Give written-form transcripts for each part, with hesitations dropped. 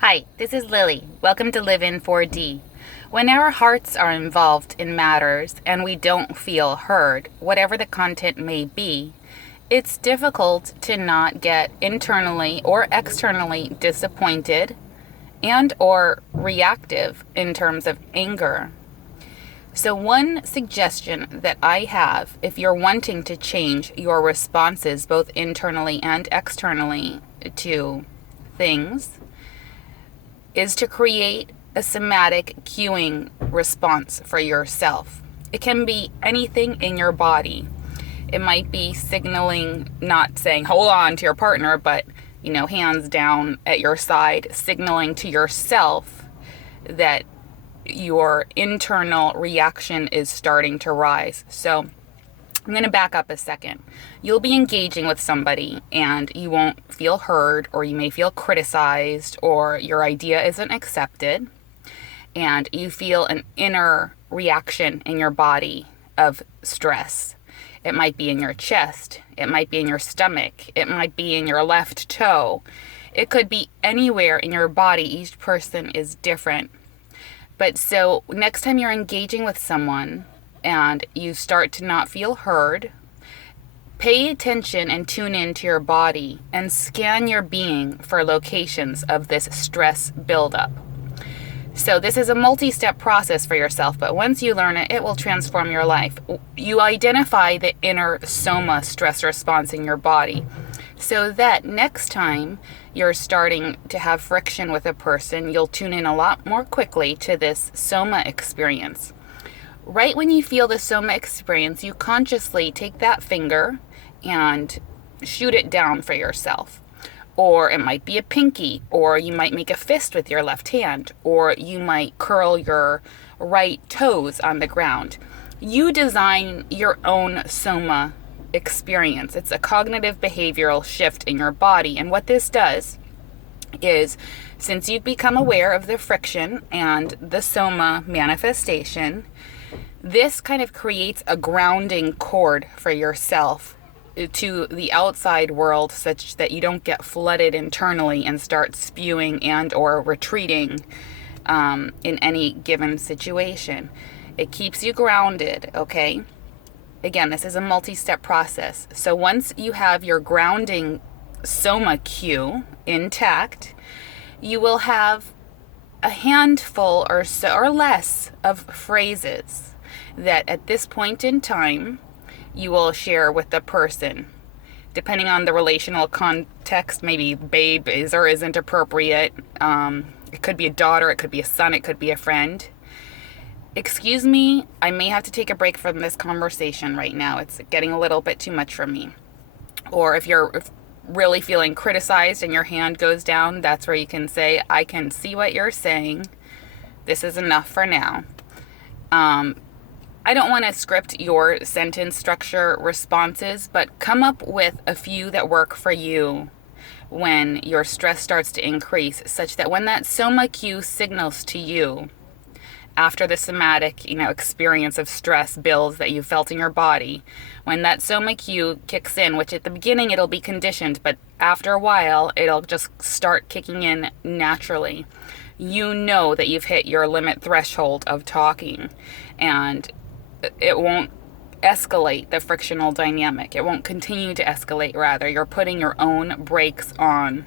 Hi, this is Lily. Welcome to Live in 4D. When our hearts are involved in matters and we don't feel heard, whatever the content may be, it's difficult to not get internally or externally disappointed and or reactive in terms of anger. So one suggestion that I have, if you're wanting to change your responses both internally and externally to things, is to create a somatic cueing response for yourself. It can be anything in your body. It might be signaling, not saying hold on to your partner, but hands down at your side, signaling to yourself that your internal reaction is starting to rise. So I'm going to back up a second. You'll be engaging with somebody and you won't feel heard, or you may feel criticized, or your idea isn't accepted, and you feel an inner reaction in your body of stress. It might be in your chest. It might be in your stomach. It might be in your left toe. It could be anywhere in your body. Each person is different. But so next time you're engaging with someone and you start to not feel heard, pay attention and tune into your body and scan your being for locations of this stress buildup. So this is a multi-step process for yourself, but once you learn it, it will transform your life. You identify the inner Soma stress response in your body so that next time you're starting to have friction with a person, you'll tune in a lot more quickly to this Soma experience. Right when you feel the Soma experience, you consciously take that finger and shoot it down for yourself. Or it might be a pinky, or you might make a fist with your left hand, or you might curl your right toes on the ground. You design your own Soma experience. It's a cognitive behavioral shift in your body. And what this does is, since you've become aware of the friction and the Soma manifestation, this kind of creates a grounding cord for yourself to the outside world, such that you don't get flooded internally and start spewing and or retreating in any given situation. It keeps you grounded, okay? Again, this is a multi-step process. So once you have your grounding Soma cue intact, you will have a handful or so or less of phrases that at this point in time you will share with the person. Depending on the relational context, maybe babe is or isn't appropriate. It could be a daughter, it could be a son, it could be a friend. Excuse me, I may have to take a break from this conversation right now. It's getting a little bit too much for me. Or if you're really feeling criticized and your hand goes down, that's where you can say, I can see what you're saying. This is enough for now. I don't want to script your sentence structure responses, but come up with a few that work for you when your stress starts to increase, such that when that Soma cue signals to you after the somatic, experience of stress builds that you felt in your body, when that Soma cue kicks in, which at the beginning it'll be conditioned, but after a while it'll just start kicking in naturally. You know that you've hit your limit threshold of talking, and it won't escalate the frictional dynamic. It won't continue to escalate, rather. You're putting your own brakes on.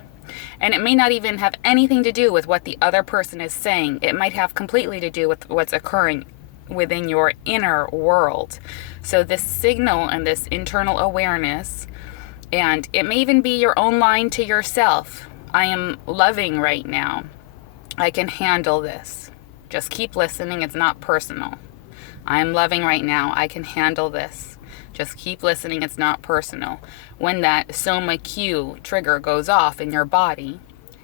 And it may not even have anything to do with what the other person is saying. It might have completely to do with what's occurring within your inner world. So this signal and this internal awareness, and it may even be your own line to yourself. I am loving right now. I can handle this. Just keep listening. It's not personal. I am loving right now. I can handle this. Just keep listening. It's not personal. When that Soma cue trigger goes off in your body,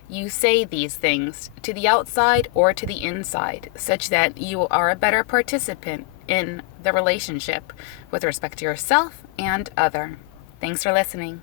you say these things to the outside or to the inside, such that you are a better participant in the relationship with respect to yourself and other. Thanks for listening.